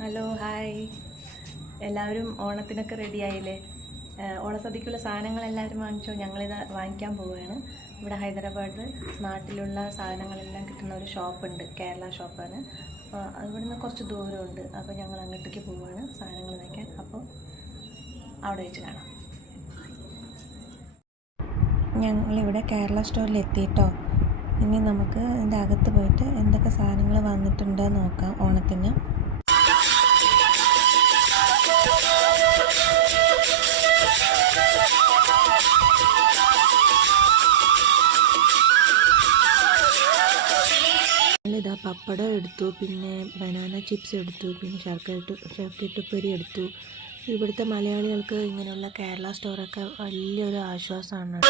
Hello hi, എല്ലാവരും ഓണത്തിനൊക്കെ റെഡിയായില്ലേ? ഓണസദ്യക്കുള്ള സാധനങ്ങളെല്ലാവരും വാങ്ങിച്ചോ? ഞങ്ങളിത് വാങ്ങിക്കാൻ പോവുകയാണ്. ഇവിടെ ഹൈദരാബാദിൽ നാട്ടിലുള്ള സാധനങ്ങളെല്ലാം കിട്ടുന്ന ഒരു ഷോപ്പുണ്ട്, കേരള ഷോപ്പാണ്. അപ്പോൾ ഇവിടുന്ന് കുറച്ച് ദൂരമുണ്ട്. അപ്പോൾ ഞങ്ങൾ അങ്ങോട്ടേക്ക് പോവുകയാണ് സാധനങ്ങൾ വാങ്ങിക്കാൻ. അപ്പോൾ അവിടെ വെച്ച് കാണാം. ഞങ്ങളിവിടെ കേരള സ്റ്റോറിൽ എത്തിയിട്ടോ. ഇനി നമുക്ക് ഇതിൻ്റെ അകത്ത് പോയിട്ട് എന്തൊക്കെ സാധനങ്ങൾ വന്നിട്ടുണ്ടെന്ന് നോക്കാം ഓണത്തിന്. ഇതാ പപ്പടം എടുത്തു, പിന്നെ ബനാന ചിപ്സ് എടുത്തു, പിന്നെ ശർക്കരട്ടുപ്പേരി എടുത്തു. ഇവിടുത്തെ മലയാളികൾക്ക് ഇങ്ങനെയുള്ള കേരള സ്റ്റോറൊക്കെ വലിയൊരു ആശ്വാസമാണ്.